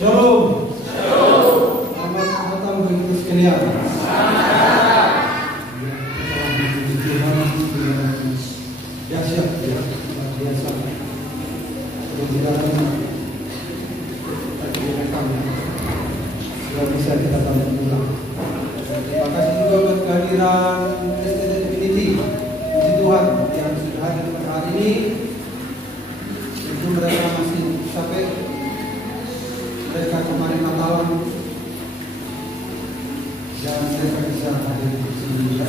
Shalom. Selamat datang bagi sekalian. Ya siap ya, biasa. Sudah bisa kita tambah pulang. Terima kasih juga buat kehadiran STT Infinity. Puji Tuhan yang sudah hadir pada hari ini. Tentu mereka masih capek. Mereka kemarin Natalan dan mereka bisa hadir di sini ya.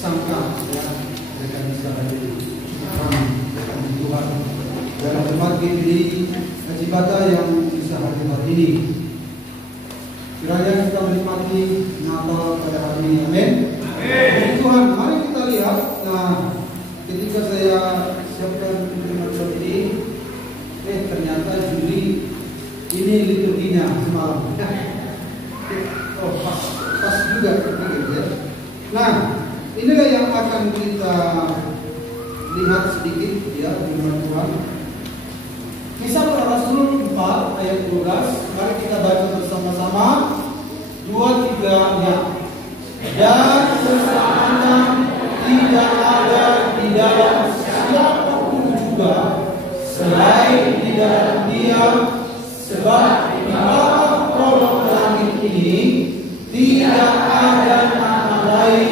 Sangka ya mereka bisa hadir di Tuhan dan berbagi di Cibata yang bisa hadir hari ini. Kiranya kita menikmati Natal pada hari ini. Amin. Amin. Tuhan, mari kita lihat. Nah, ketika saya siapkan informasi ini, ternyata Juli ini liturginya semalam. Oh, pas juga begitu ya. Nah, inilah yang akan kita lihat sedikit ya firman Tuhan. Kisah Para Rasul 4 ayat 12. Mari kita baca bersama-sama. 2, 3 ya. Dan keselamatan tidak ada di dalam siapapun juga selain di dalam Dia, sebab di bawah kolong langit ini tidak ada nama lain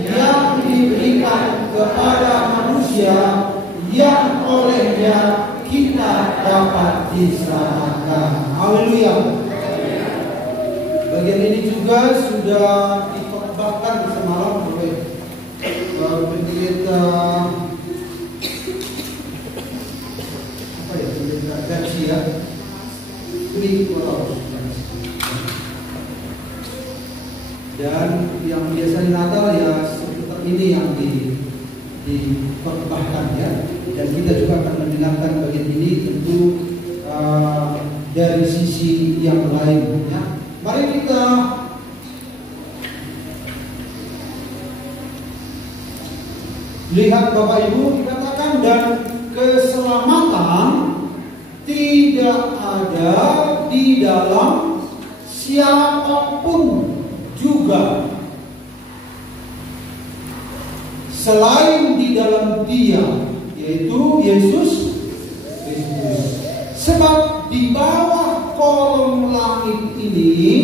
yang diberikan kepada manusia yang olehnya kita dapat diselamatkan. Haleluya. Bagian ini juga sudah dikhotbahkan semalam oleh pendeta pendeta Garcia ini dan yang biasa di Natal ya seputar ini yang dikhotbahkan ya, dan kita juga akan mendengarkan bagian ini tentu dari sisi yang lain ya. Mari kita lihat Bapak Ibu, dikatakan dan keselamatan tidak ada di dalam siapapun juga selain di dalam Dia, yaitu Yesus Kristus. Sebab di bawah kolong langit ini,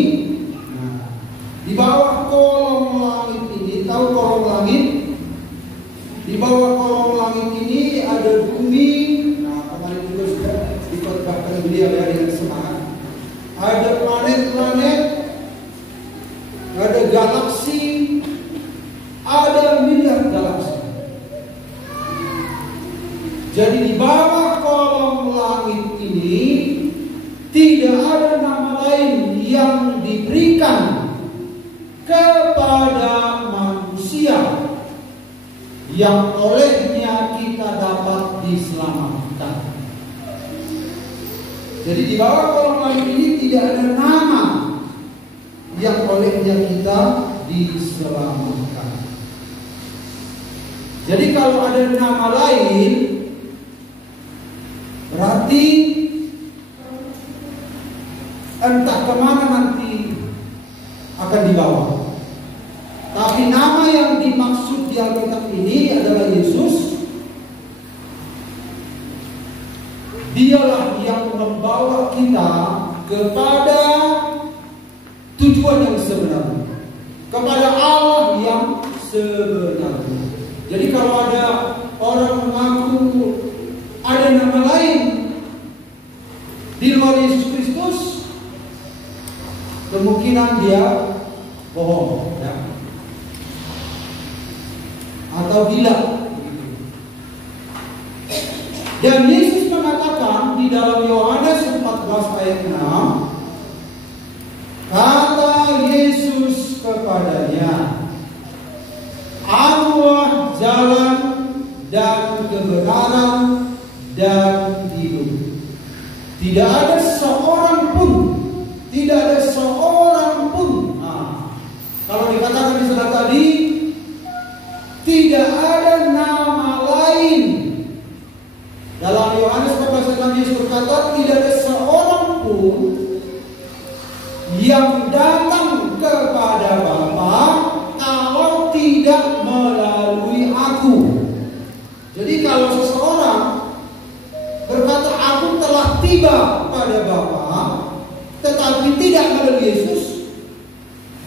di bawah kolong langit ini, tahu kolong langit? Di bawah kolong langit ini ada bumi. Nah, kemarin juga sudah dikhotbahkan beliau ya dengan semangat. Ada planet-planet, ada galaksi, ada miliar galaksi. Jadi di bawah kolong langit ini tidak ada nama lain yang diberikan kepada manusia yang olehnya kita dapat diselamatkan. Jadi di bawah kolong langit ini tidak ada nama yang olehnya kita diselamatkan. Jadi kalau ada nama lain, berarti entah kemana nanti akan dibawa. Tapi nama yang dimaksud di Alkitab ini adalah Yesus. Dialah yang membawa kita kepada tujuan yang sebenarnya, kepada Allah yang sebenarnya. Jadi kalau ada orang mengaku ada nama lain di luar Yesus Kristus, kemungkinan dia bohong ya, atau gila. Dan Yesus mengatakan di dalam Yohanes 14 ayat 6, kata Yesus kepadanya, Akulah jalan dan kebenaran dan hidup. Tidak ada seorang pun, tidak ada seorang pun. Nah, kalau dikatakan di sana tadi, tidak ada nama lain Dalam Yohanes 14 Yesus berkata, tidak ada seorang pun yang datang kepada Bapa kalau tidak melalui aku. Jadi kalau seseorang berkata aku telah tiba pada Bapa tetapi tidak melalui Yesus,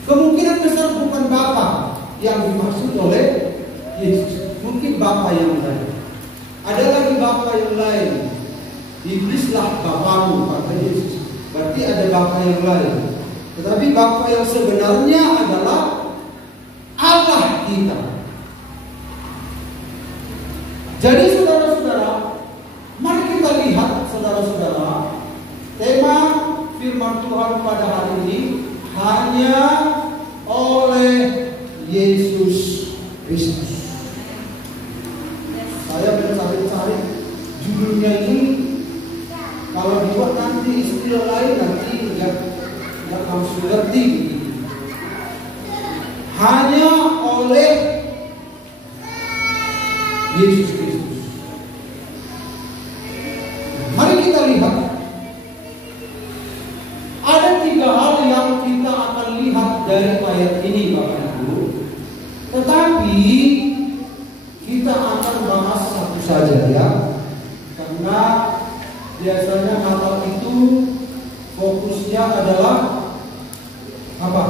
kemungkinan besar bukan Bapa yang dimaksud oleh Yesus, mungkin Bapa yang lain. Ada lagi Bapa yang lain. Iblislah bapamu, kata Yesus. Berarti ada Bapa yang lain. Tetapi Bapa yang sebenarnya adalah Allah kita. Jadi saudara-saudara, mari kita lihat saudara-saudara, tema firman Tuhan pada hari ini hanya oleh Yesus Kristus. Saya mencari-cari judulnya ini, kalau dibuat nanti istilah lain nanti nggak langsung ngerti. Hanya oleh Yesus Kristus. Mari kita lihat. Ada 3 hal yang kita akan lihat dari ayat ini, Bapak Ibu. Tetapi kita akan bahas satu saja ya. Karena biasanya Natal itu fokusnya adalah apa?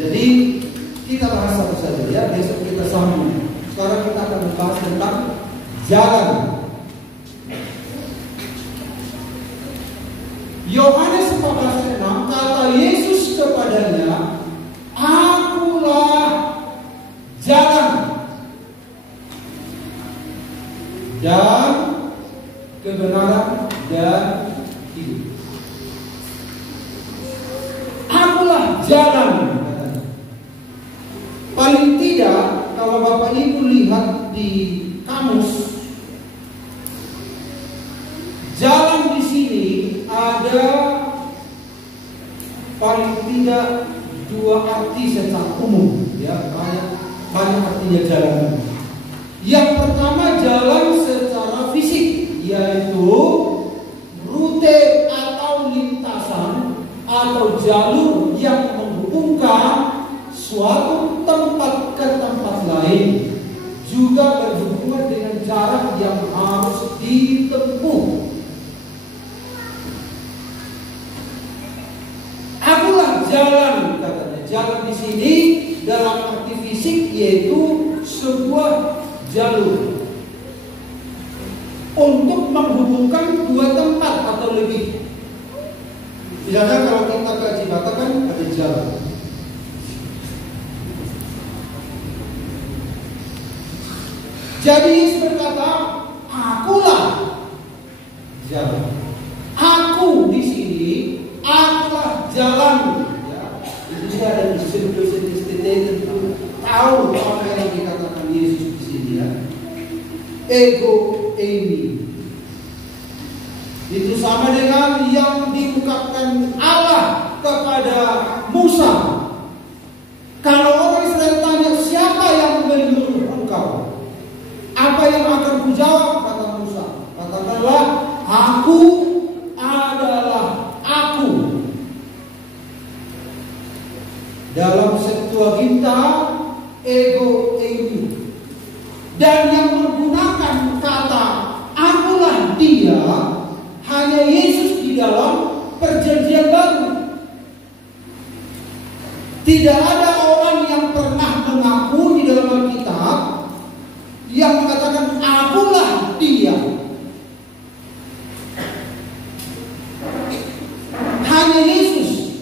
Jadi kita bahas satu saja ya, besok kita sambung. Sekarang kita akan membahas tentang jalan. Yohanes 14:6 kata Yesus kepadanya, akulah jalan dan kebenaran dan hidup. Akulah jalan. Paling tidak kalau Bapak Ibu lihat di kamus, jalan di sini ada paling tidak 2 arti secara umum ya, banyak artinya jalan. Yang pertama jalan secara fisik, yaitu rute atau lintasan atau jalur yang menghubungkan suatu tempat ke tempat lain, juga berhubungan dengan jarak yang harus ditempuh. Akulah jalan, katanya. Jalan di sini dalam arti fisik yaitu sebuah jalur untuk menghubungkan 2 tempat atau lebih. Misalnya kalau kita ke Cibatak kan ada jalan. Jadi Yesus berkata, akulah jalan. Aku di sini, akulah jalan. Ya, itu dia ada dosen-dosen tentu tahu apa yang dikatakan Yesus di sini ya. Ego eimi. Itu sama dengan yang diungkapkan Allah kepada Musa. Kalau orang Israel tanya, siapa yang menyuruh engkau? Apa yang akan kujawab? Kata Musa, katakanlah, aku adalah aku. Dalam Septuaginta, ego eimi. Dan yang menggunakan kata akulah dia hanya Yesus di dalam Perjanjian Baru. Tidak ada orang yang pernah mengaku di dalam Alkitab yang mengatakan akulah dia. Hanya Yesus.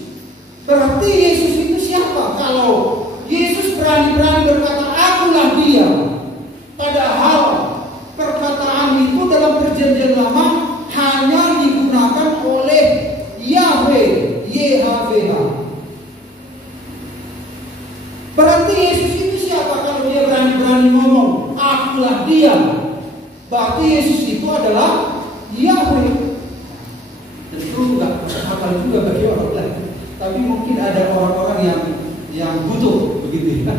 Berarti Yesus itu siapa? Kalau Yesus berani-berani berkata akulah dia, padahal perkataan itu dalam Perjanjian Lama hanya digunakan oleh Yahweh, YHWH. Berarti Yesus itu siapa kalau dia berani-berani ngomong akulah dia? Berarti Yesus itu adalah Yahweh. Tentu enggak akal juga bagi orang lain. Tapi mungkin ada orang-orang yang butuh begitu ya.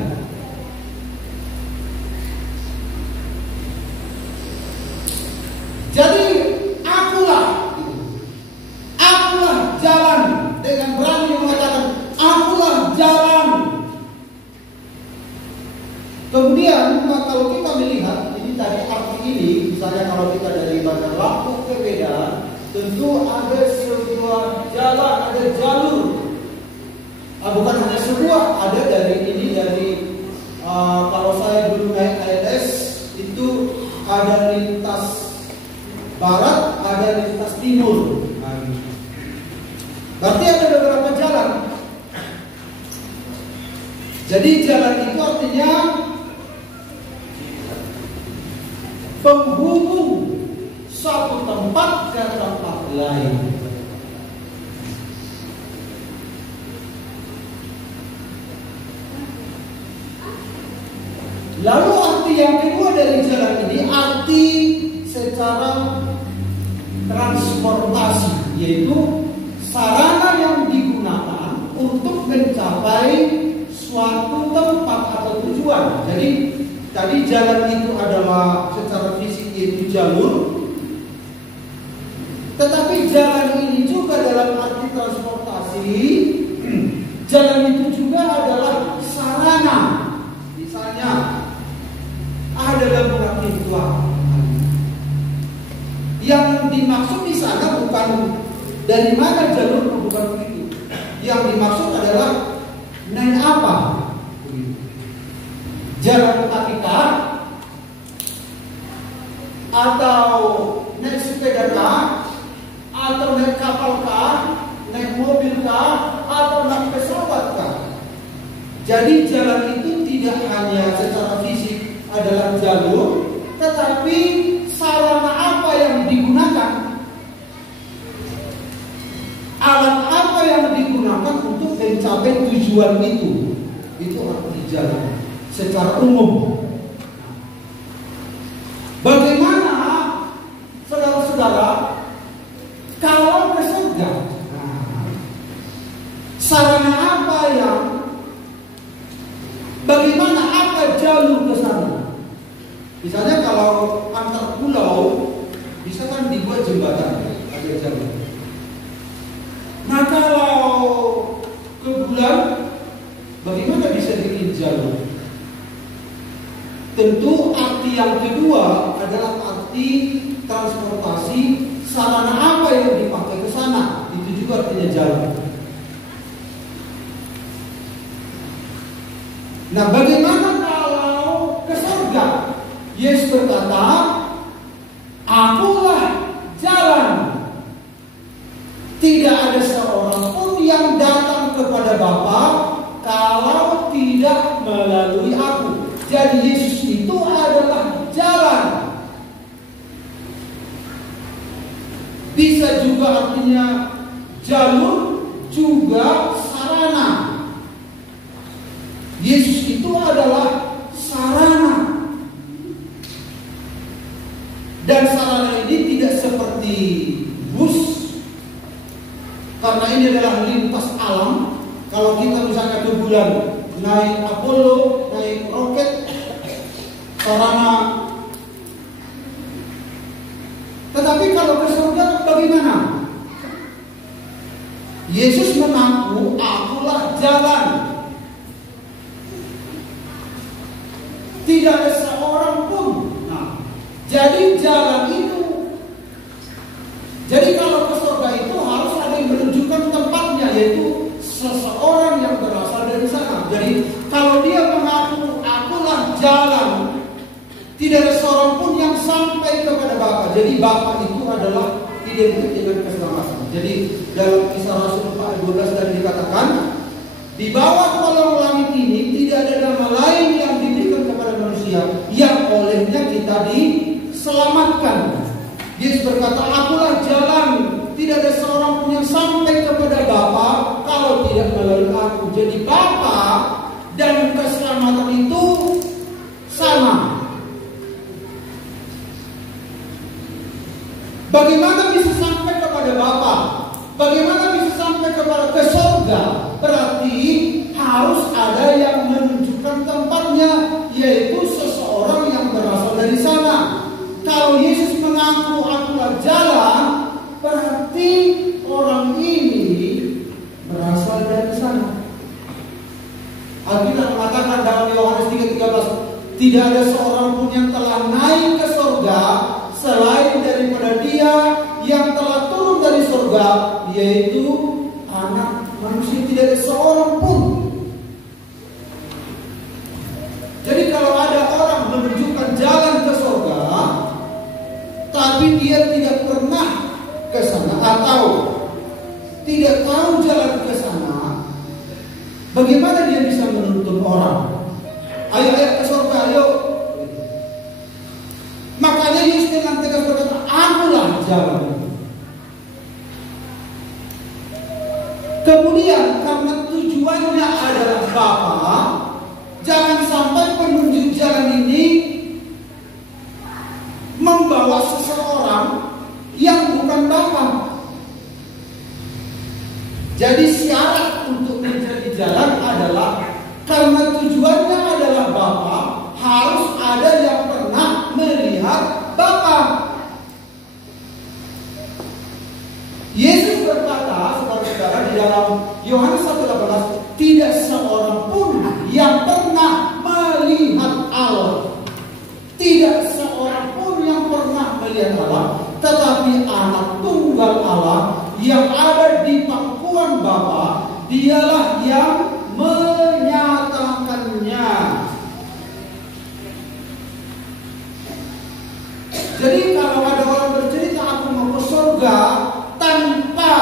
barat, ada lintas timur. Berarti ada beberapa jalan. Jadi jalan itu artinya penghubung satu tempat ke tempat lain. Lalu arti yang kedua dari jalan ini, arti secara transportasi, yaitu sarana yang digunakan untuk mencapai suatu tempat atau tujuan. Jadi tadi jalan itu adalah secara fisik yaitu jalur, tetapi jalan ini juga dalam arti transportasi, jalan itu juga adalah sarana. Misalnya adalah mengerti Tuhan. Yang dimaksud di sana bukan dari mana jalur, bukan begitu. Yang dimaksud adalah naik apa? Jalan kaki kah? Atau naik sepeda kah? Atau naik kapal kah? Naik mobil kah? Atau naik pesawat kah? Jadi jalan itu tidak hanya secara fisik adalah jalur, tetapi sarana apa yang digunakan, alat apa yang digunakan untuk mencapai tujuan itu arti jalan secara umum. Bagaimana saudara-saudara kalau ke surga? Sarana apa yang, bagaimana apa jalur ke sana? Misalnya kalau antar pulau bisa kan dibuat jembatan, ada jalur. Nah kalau ke bulan, bagaimana bisa bikin jalur? Tentu arti yang kedua adalah arti transportasi, sarana apa yang dipakai ke sana, itu juga artinya jalan. Nah bagaimana kalau ke surga? Yesus berkata, akulah jalan. Tidak ada seorang pun yang datang kepada Bapa kalau tidak melalui aku. Jadi Yesus itu adalah jalan. Bisa juga artinya jalur, juga sarana. Yesus itu adalah sarana. Dan sarana ini tidak seperti bus, karena ini adalah lintas alam. Kalau kita misalnya ke bulan naik Apollo, naik roket, sarana. Tetapi kalau ke surga bagaimana? Yesus mengaku, akulah jalan. Tidak ada seorang pun. Jadi jalan itu, jadi kalau ke surga itu harus ada yang menunjukkan tempatnya, yaitu seseorang yang berasal dari sana. Jadi kalau dia mengaku akulah jalan, tidak ada seorang pun yang sampai kepada Bapa. Jadi Bapa itu adalah identik dengan keselamatan. Jadi dalam Kisah Rasul 4:12 tadi dikatakan, di bawah kolong langit ini tidak ada nama lain yang diberikan kepada manusia yang olehnya kita diselamatkan. Yesus berkata, akulah jalan, tidak ada seorang pun yang sampai kepada Bapa kalau tidak melalui aku. Jadi Bapa dan keselamatan itu sama. Bagaimana bisa sampai kepada Bapa? Bagaimana bisa sampai kepada ke surga? Berarti harus ada yang menunjukkan tempatnya, yaitu seseorang yang berasal dari sana. Kalau Yesus mengaku akulah jalan, berarti orang ini berasal dari sana. Alkitab mengatakan dalam Yohanes 3:13, tidak ada seorang pun yang telah naik ke surga selain daripada Dia yang telah turun dari surga, yaitu Anak Manusia. Tidak ada seorang pun. Jadi kalau ada orang menunjukkan jalan ke surga, tapi dia tidak atau tidak tahu jalan ke sana, bagaimana dia bisa menuntun orang? Ayo ke surga, ayo. Makanya Yesus dengan tegas berkata, akulah jalan. Kemudian karena tujuannya adalah Bapa, jangan sampai penunjuk jalan ini membawa seseorang yang bukan Bapa. Jadi syarat untuk menjadi jalan adalah karena tujuannya adalah Bapa, harus ada yang pernah melihat Bapa. Yesus berkata, saudara-saudara, di dalam Yohanes 1:18, tidak seorang pun yang pernah melihat Allah. Tidak seorang pun yang pernah melihat Allah, tetapi anak tunggal Allah yang ada di pangkuan Bapa, dialah yang menyatakannya. Jadi kalau ada orang bercerita aku mau ke surga tanpa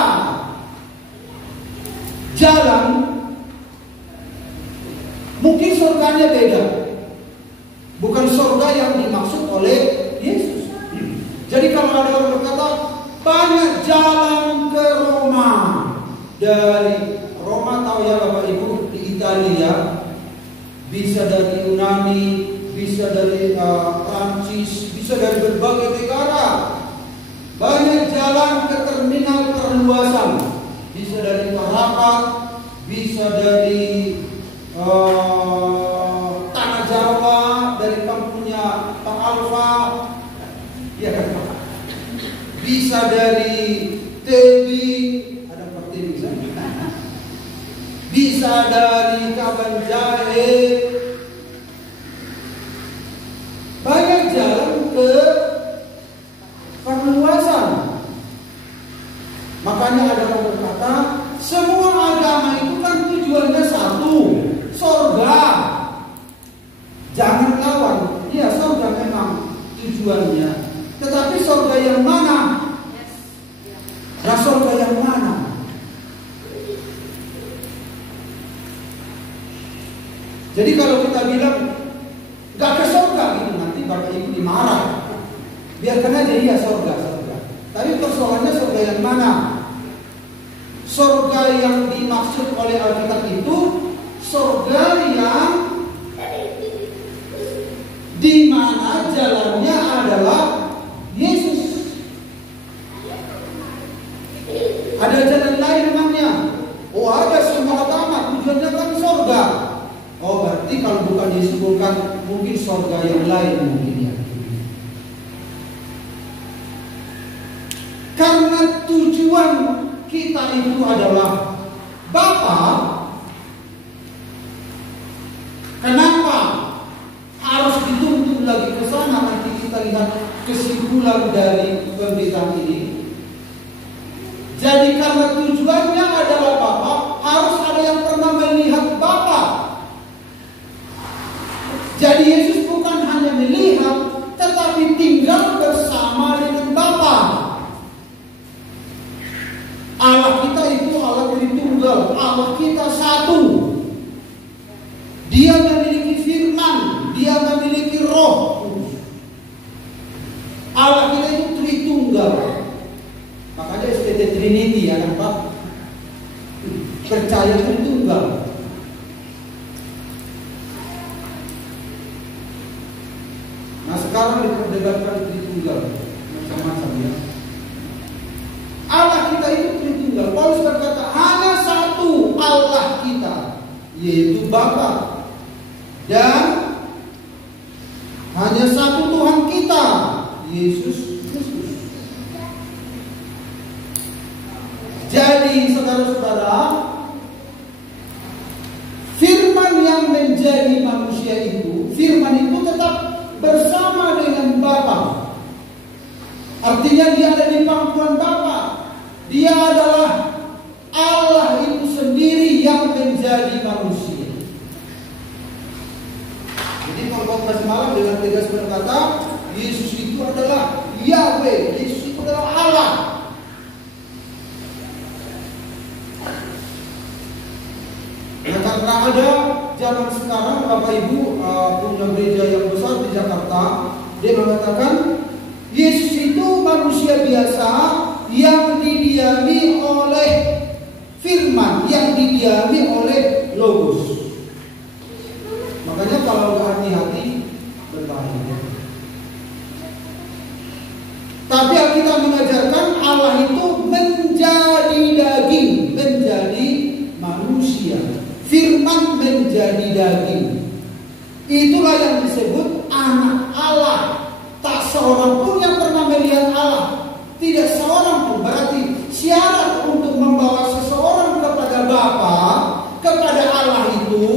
jalan, mungkin surganya beda. Bukan surga yang dimaksud oleh Yesus. Jadi kalau ada orang berkata banyak jalan ke Roma, dari Roma tahu ya Bapak Ibu, di Italia, bisa dari Yunani, bisa dari Prancis, bisa dari berbagai negara. Banyak jalan ke terminal perluasan, bisa dari Parapat, bisa dari Tanah Jawa, dari kampungnya Pak Alfa, ya kan Pak? Bisa dari Tebing, ada Pak Tebing sana. Bisa dari Kabanjahe. Banyak jalan ke perluasan. Makanya ada orang berkata, semua agama itu kan tujuannya satu, surga. Jangan lawan. Iya, surga memang tujuannya. Tetapi surga yang mana? Nah, surga yang mana? Jadi kalau kita bilang gak ke surga gitu, nanti Bapak Ibu dimarah. Biarkan aja, iya surga. Tapi persoalannya surga yang mana? Surga yang dimaksud oleh Alkitab itu surga yang di mana jalannya adalah Yesus. Ada jalan lain namanya. Oh, ada semua agama tujuannya kan surga. Oh, berarti kalau bukan Yesus, bukan mungkin surga yang lain mungkin ya. Karena tujuan kita itu adalah Bapa. Kenapa harus dituntun lagi ke sana? Nanti kita lihat kesimpulan dari pemberitaan ini. Jadi karena tujuannya adalah Bapa, harus ada yang pernah melihat Bapa. Jadi Yesus bukan hanya melihat, tetapi tinggal bersama dengan Bapa. Allah kita itu Allah Tritunggal, Allah kita satu. Dia memiliki firman, dia memiliki roh. Allah kita itu Tritunggal. Makanya STT Trinity ya kan Pak? Percaya Tritunggal. Nah sekarang diperdebatkan Tritunggal macam-macam ya. Allah kita itu Tritunggal. Paulus berkata hanya satu Allah kita, yaitu Bapa, dan hanya satu Tuhan kita, Yesus Kristus. Jadi saudara-saudara, firman yang menjadi manusia itu, firman itu tetap bersama dengan Bapa. Artinya dia ada di pangkuan Bapa. Dia adalah Allah itu sendiri yang menjadi manusia. Jadi khotbah semalam dengan tegas berkata, Yesus itu adalah Yahweh, Yesus itu adalah Allah. Karena ada zaman sekarang Bapak Ibu punya gereja yang besar di Jakarta, dia mengatakan Yesus itu manusia biasa yang didiami oleh firman, yang didiami oleh logos. Makanya kalau nggak hati-hati berbahaya. Tapi Alkitab mengajarkan Allah itu menjadi daging, menjadi manusia. Firman menjadi daging. Itulah yang disebut anak Allah. Tak seorang pun yang pernah melihat Allah. Tidak seorang pun. Berarti syarat untuk membawa seseorang kepada Bapa, kepada Allah itu,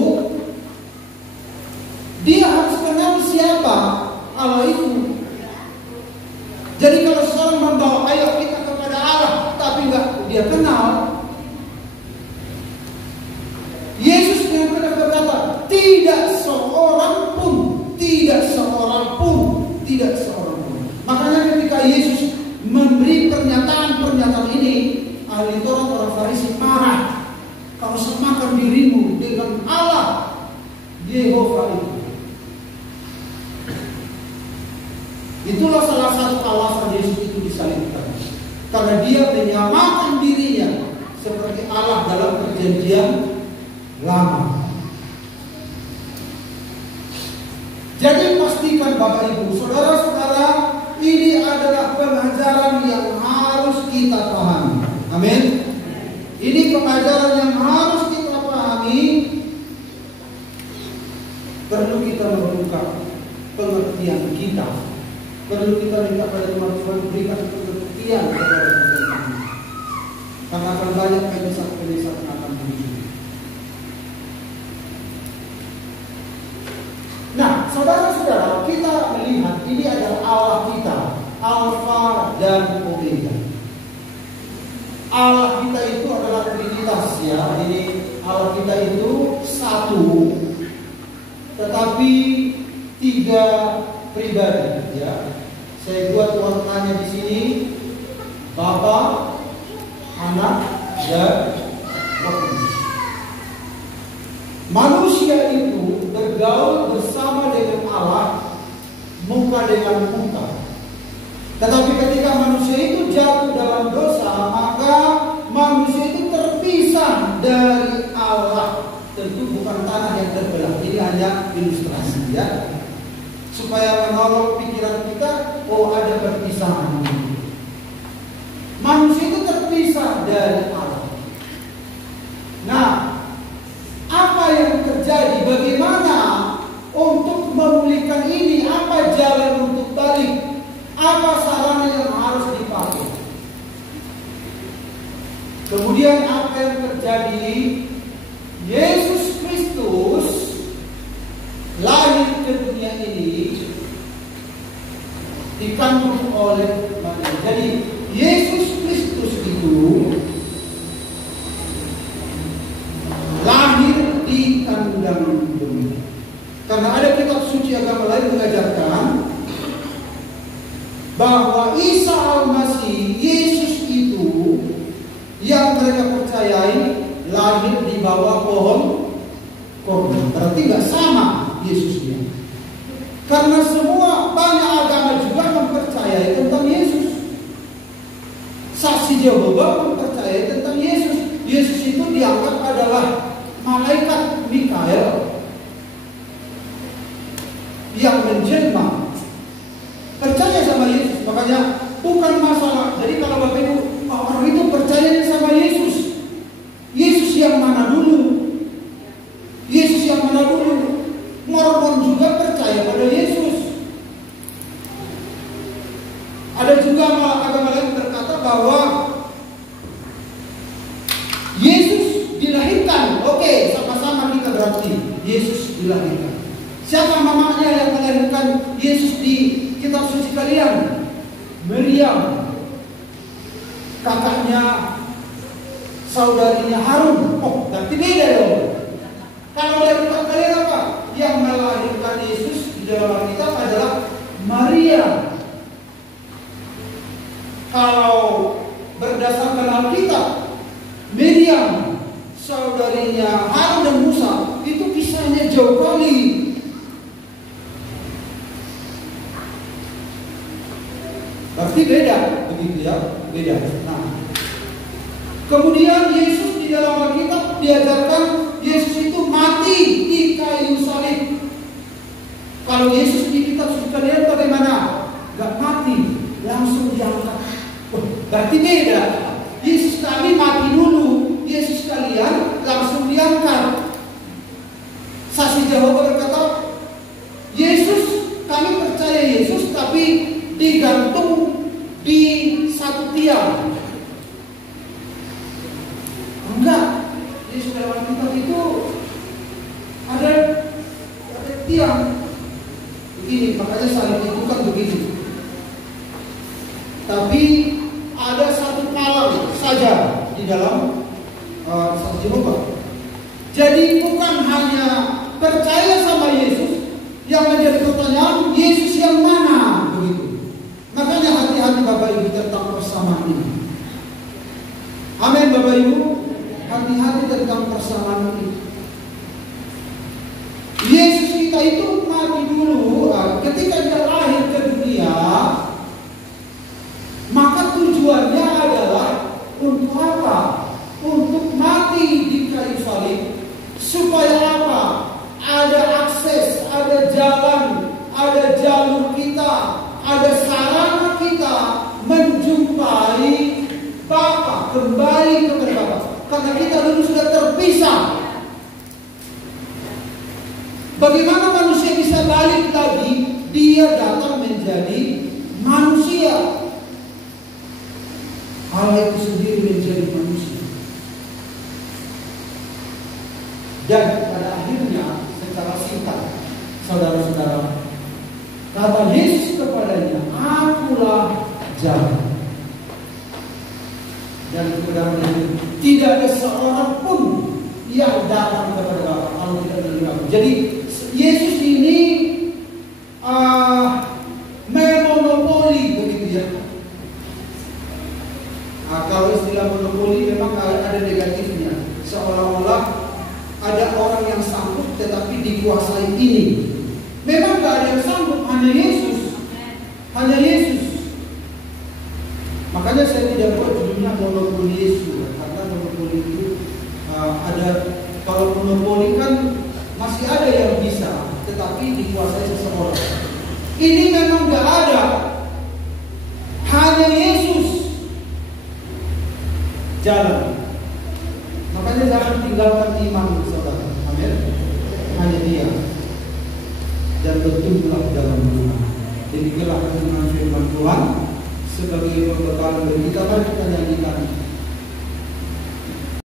dia harus kenal siapa Allah itu. Jadi kalau seorang membawa ayo kita kepada Allah, tapi enggak dia kenal, Yesus yang pernah berkata, tidak seorang pun, tidak seorang pun, tidak seorang pun. Makanya ketika Yesus memberi pernyataan ini, ahli Taurat orang Farisi marah. Kau samakan dirimu dengan Allah Yehova itu. Itulah salah satu alasan Yesus itu disalibkan. Karena dia menyamakan dirinya seperti Allah dalam perjanjian lama. Jadi pastikan Bapak Ibu, saudara-saudara, ini adalah pengajaran yang harus kita pahami. Amin. Ini pengajaran yang harus kita pahami. Perlu kita membuka pengertian kita. Perlu kita minta pada Tuhan berikan pengertian kepada kita. Karena akan banyak penyesat-penyesat yang akan muncul. Nah, saudara-saudara, kita melihat ini adalah Allah kita, Alfa dan Omega. Allah kita itu adalah Trinitas ya. Ini Allah kita itu satu, tetapi tiga pribadi ya. Saya buat warnanya di sini, Bapa, Anak, dan Roh Kudus. Manusia itu bergaul bersama dengan Allah, muka dengan muka. Tetapi ketika manusia itu jatuh dalam dosa, maka manusia itu terpisah dari Allah. Tentu bukan tanah yang terbelah. Ini hanya ilustrasi ya, supaya menolong pikiran kita. Oh, ada perpisahan. Manusia itu terpisah dari Allah. Nah, apa yang terjadi? Bagaimana untuk memulihkan ini? Apa jalan untuk balik? Apa sarana yang harus dipakai? Kemudian apa yang terjadi? Yesus Kristus lahir ke dunia ini dikandung oleh Maria. Jadi Yesus Kristus itu lahir di kandang bumi. Karena ada kitab suci agama lain mengajarkan bahwa Isa Al-Masih, Yesus itu yang mereka percayai lahir di bawah pohon korban. Berarti nggak sama Yesusnya. Karena semua banyak agama juga mempercayai tentang Yesus. Saksi Yehova mempercayai tentang Yesus. Yesus itu dianggap adalah malaikat Mikael yang menjelma. Percaya sama Yesus. Makanya bukan masalah. Jadi kalau Bapak Ibu orang itu percaya sama Yesus, Yesus yang mana dulu? Yesus yang mana dulu? Mormon juga percaya pada Yesus. Ada juga agama lain berkata bahwa Yesus dilahirkan. Oke, sama-sama kita berarti Yesus dilahirkan. Siapa mamanya yang melahirkan Yesus di kitab suci kalian? Maryam, kakaknya saudarinya Harun. Oh, berarti beda dong. Kalau dari kalian apa? Yang melahirkan Yesus di dalam Alkitab adalah Maria. Kalau berdasarkan Alkitab, Miriam saudarinya Harun dan Musa, itu kisahnya jauh kali. Berarti beda, begitu ya, beda. Nah, kemudian Yesus di dalam Alkitab diajarkan Yesus itu mati di kayu salib. Kalau Yesus di kitab suci kalian bagaimana? Gak mati, langsung diangkat. Berarti beda. Yesus kami mati dulu, Yesus kalian langsung diangkat. Saksi Yehova berkata, Yesus, kami percaya Yesus, tapi digantung di satu tiang. Enggak, Yesus dalam kitab itu ada tiang. Begini, makanya salib itu kan begini. Tapi ada satu malam saja di dalam saksi Yehova. Jadi bukan hanya percaya sama Yesus yang menjadi pertanyaan, Yesus yang mana, begitu. Makanya hati-hati Bapak Ibu tentang persamaan ini. Amin Bapak Ibu, hati-hati tentang persamaan ini. Yesus kita itu mati dulu, ketika dia lahir ke dunia, maka tujuannya adalah untuk apa? Untuk mati di kayu salib. Supaya apa? Ada akses, ada jalan, ada jalur kita, ada sarana kita menjumpai Bapa, kembali kepada Bapa. Karena kita dulu sudah terpisah. Bagaimana manusia bisa balik lagi? Dia datang menjadi manusia. Allah itu sendiri menjadi manusia. Dan pada akhirnya secara singkat, saudara-saudara, kata Yesus kepadanya, akulah jalan dan kebenaran itu. Tidak ada seorang pun yang datang kepada Bapa kalau tidak melalui aku. Jadi Yesus ini memonopoli, begitu ya. Kalau istilah monopoli memang ada negatifnya. Seolah-olah ada orang yang sanggup tetapi dikuasai ini. Memang gak ada yang sanggup, hanya Yesus. Hanya Yesus. Makanya saya tidak buat judulnya monopoli Yesus, karena monopoli itu ada. Kalau monopoli kan masih ada yang bisa, tetapi dikuasai seseorang. Ini memang gak ada. Hanya Yesus jalan. Makanya jangan tinggalkan iman, saudara. Amin. Hanya Dia. Dan bertumbuhlah dalam iman. Demikianlah dengan firman Tuhan sebagai pembekalan bagi kita. Mari kita nyanyikan